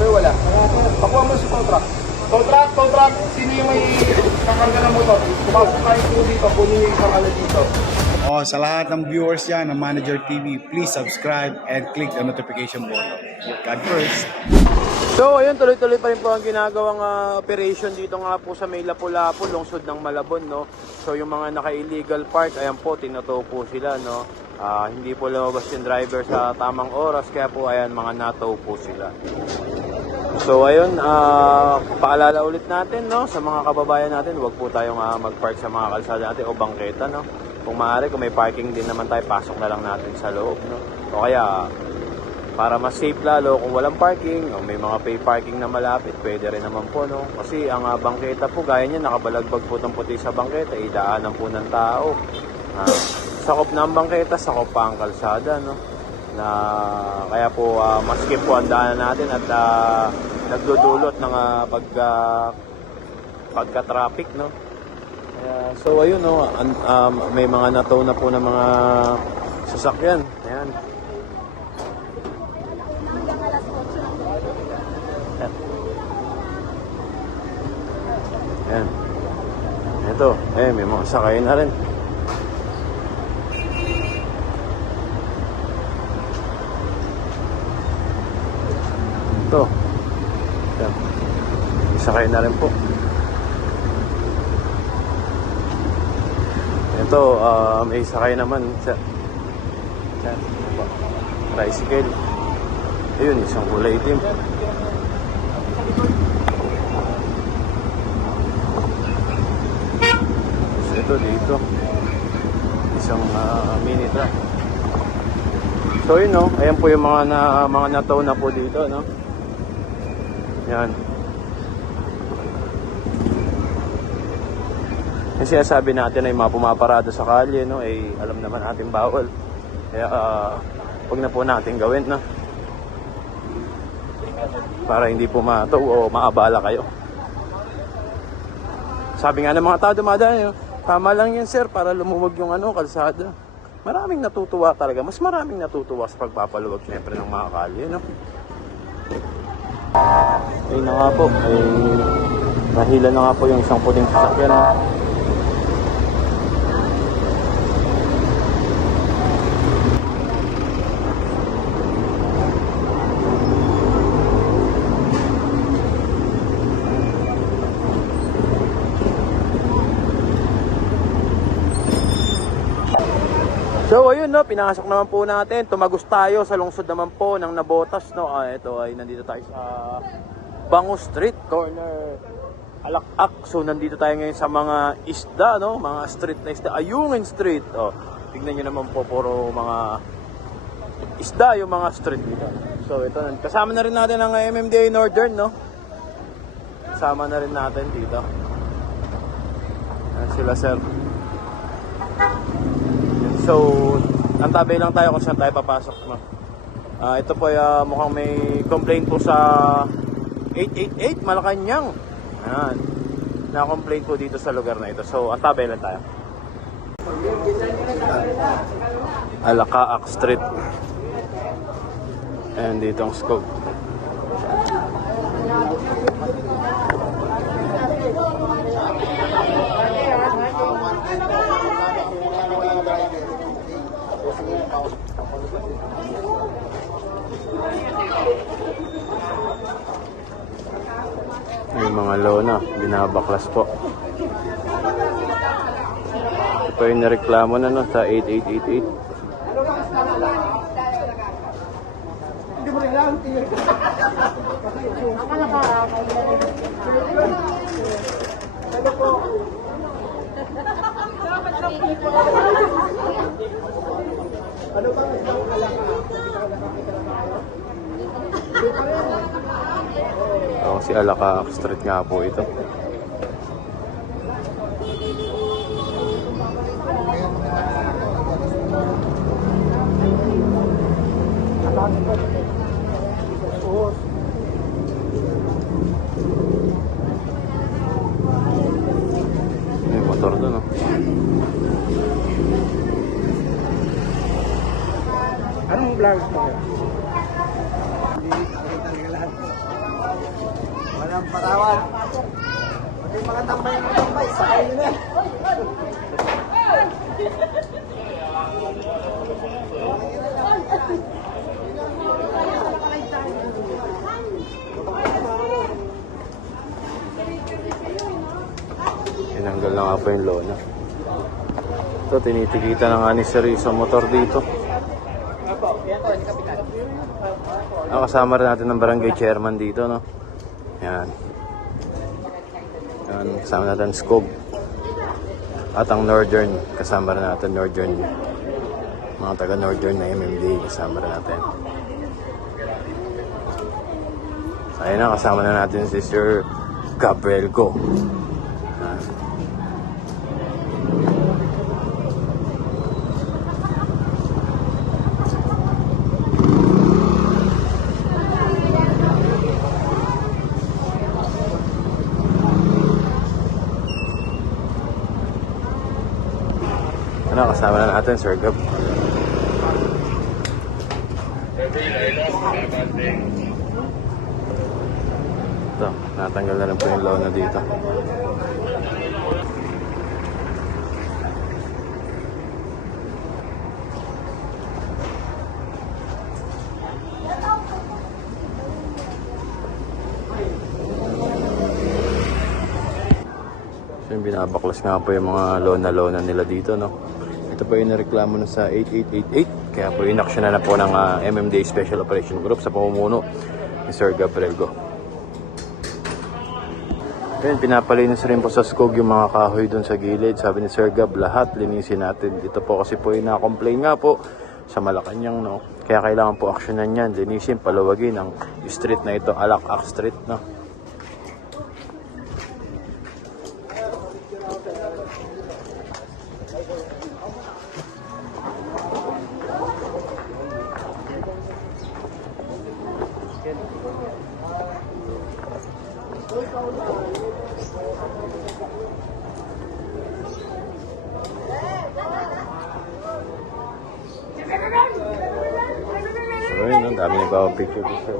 Pero wala. Pakuha mo si tow truck. Tow truck, sino yung may kakarga ng motor? Pumasok kayo po dito, kunin yung isang ala dito. Oh, sa lahat ng viewers yan ng Manager TV, please subscribe and click the notification button. God first. So ayun, tuloy-tuloy pa rin po ang ginagawang operation dito nga po sa may Lapu-Lapu, lungsod ng Malabon, no. So yung mga naka-illegal park, ayan po, tinotow po sila, no. Hindi po lumabas yung driver sa tamang oras, kaya po ayan, mga natow po sila. So ayun, paalala ulit natin, no, sa mga kababayan natin, huwag po tayong mag-park sa mga kalsada natin o bangketa, no. Kung maaari, kung may parking din naman tayo, pasok na lang natin sa loob, no. O kaya, para mas safe lalo kung walang parking o may mga pay parking na malapit, pwede rin naman po, no. Kasi ang bangketa po, gaya niya, nakabalagbag po ng puti sa bangketa, idaanan po ng tao. Sakop na ang bangketa, sakop pa ang kalsada, no. Na kaya po maskip po ang daanan natin at nagdudulot ng pagka-traffic, no. So ayun, no, may mga natow na po ng mga sasakyan. Ayan. Ayan. Ito, may mga sakay na rin. Ito. Ayan. Sakay na rin po. Ito, may sakay naman sa tricycle. Ayun, isang kulay itim. Ito dito, isang mini truck. So yun, no, ayan po yung mga natow na po dito, no. Yan. Kasi sabi natin ay mga pumaparado sa kalye, no, ay alam naman natin bawal. Kaya huwag na po natin gawin, no, para hindi po mataw o maabala kayo. Sabi nga ng mga tao dumadaan, tama lang yan, sir, para lumuwag yung kalsada. Maraming natutuwa talaga. Mas maraming natutuwa sa pagpapaluwag siyempre ng mga kalye, no. Ayun na nga po, nahila na nga po yung isang puting sasakyan, no? So ayun, no, pinasok naman po natin. Tumagos tayo sa lungsod naman po ng Nabotas, no. Ito ay nandito tayo sa Bango Street, corner Alak-Ak. So nandito tayo ngayon sa mga isda, no, mga street na isda, Ayungin Street. Tignan niyo naman po, puro mga isda yung mga street dito. So ito, kasama na rin natin ang MMDA Northern, no. Kasama na rin natin dito. Ayan sila, sir. So, antabay lang tayo kung saan tayo papasok, no? Ito po mukhang may complaint po sa 888 Malacanang. Ayan. Na-complaint po dito sa lugar na ito. So, antabay lang tayo. Alak-Ak Street. Ayan dito ang scope. Yung mga lona, binabaklas po. Ito po yung nareklamo na, no, sa 8888. Hindi mo rin lang. Ano po? Ano bang isang alaka? Si Alak-Ak Street nga po ito. May motor doon, no? Anong vlogs mo? Hindi, talaga lahat. Patawan. Pag yung mga tambay ng tambay, sakay nyo na. Tinanggal na nga po yung lona. Ito, tinitikita na nga ni Sir sa motor dito. Kasama rin natin ng barangay chairman dito, no? Yan. Yan, kasama natin Skog. At ang Northern, kasama rin natin Northern. Mga taga Northern na MMD, kasama rin natin. Ayun na, kasama na natin si Sir Gabriel Go. Yan. Kasama na natin, Sir Gab. Ito, natanggal na rin po yung lona dito. So yung binabaklas nga po yung mga lona-lona nila dito, no? Ito po yung nareklamo na sa 8888. Kaya po inaksyon na po ng MMDA Special Operation Group sa pamumuno ni Sir Gabriel Go. Then, pinapalinis rin po sa Skog yung mga kahoy doon sa gilid. Sabi ni Sir Gab, lahat linisin natin. Dito po kasi po yung na-complain nga po sa Malacanang, no? Kaya kailangan po aksyonan yan. Linisin, palawagin ang street na ito, Alak-Ak Street, no? So yun, ang dami nagpapapicture ko sa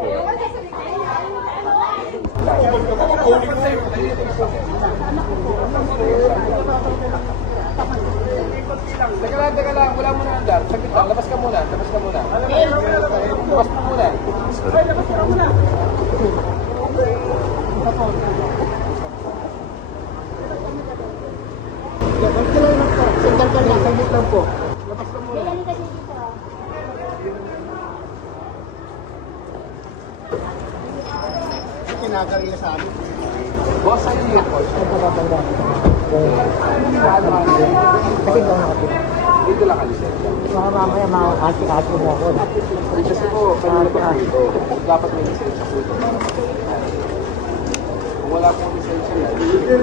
Teka lang, wala mo na andar. Saglit lang, labas ka muna. Labas ka muna. Saglit lang po. Labas ka muna. Kinagari sa amin. Boss, sa'yo yun, boss. Kasi daw nakapit. Dito lang kalisensya. Mga mamaya, mga kasi-kasi mo ako. Kasi po, kanina pa dito, dapat may lisensya po ito. Kung wala pong lisensya yan, dito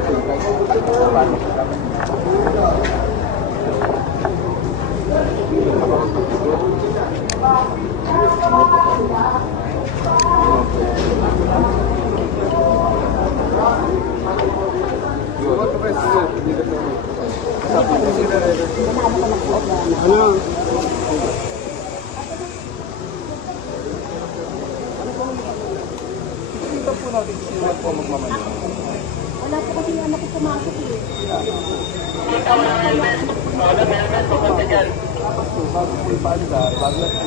po natin sila po magmamali. Wala po kasi anak ko pumasok eh. Bago po ipaalda, bago natin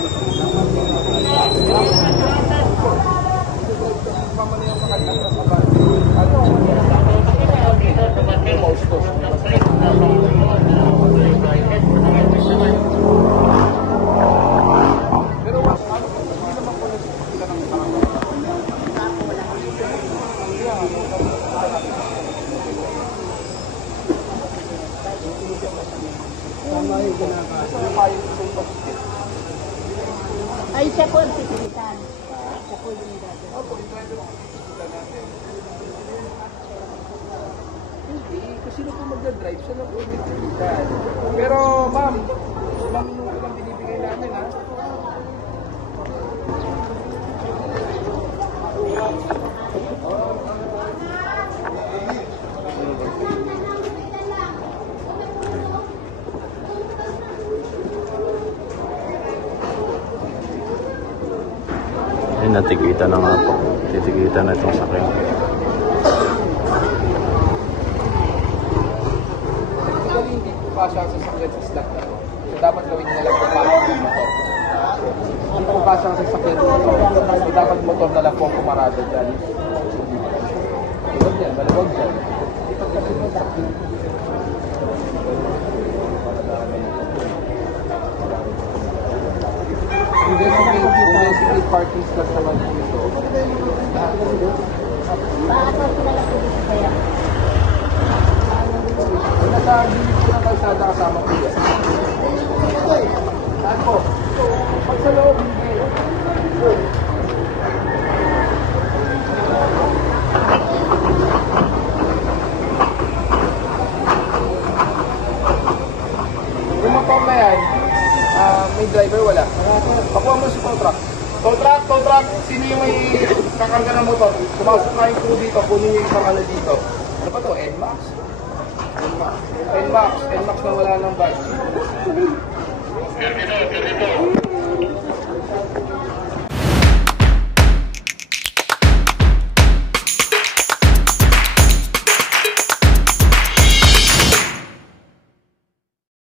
mamali ang makalimutan sa bago. Pero hindi naman po sila ng Ay, siya po ang titilitan. Siya po yung driver. Kung sino po magdadrive, siya lang po magdadrive. Pero ma'am, lang binibigay namin ha. Ayun, natigita na nga po. Titigita na itong sakyan. Actually, hindi po kasya ang sasakyan sa slot na to. So, dapat gawin nila lang po parang yung motor. Hindi po kasya ang sasakyan dito. So, dapat motor na lang po ang kumarada dyan. Tulad yan, maluwag dyan. Designated parking slot naman po ito. Paano sila lang po dito kaya? Nasa gilid po ng kalsada kasama po yan. Saan po? Pag sa loob, hindi. Yung mapang na yan, may driver wala. Pakuha mo si tow truck. Tow truck, tow truck. Sino yung may kakarga ng motor? Pumasok na yung crew dito, kunin yung isang ano dito. Ano ba to? NMAX? NMAX na wala ng badge.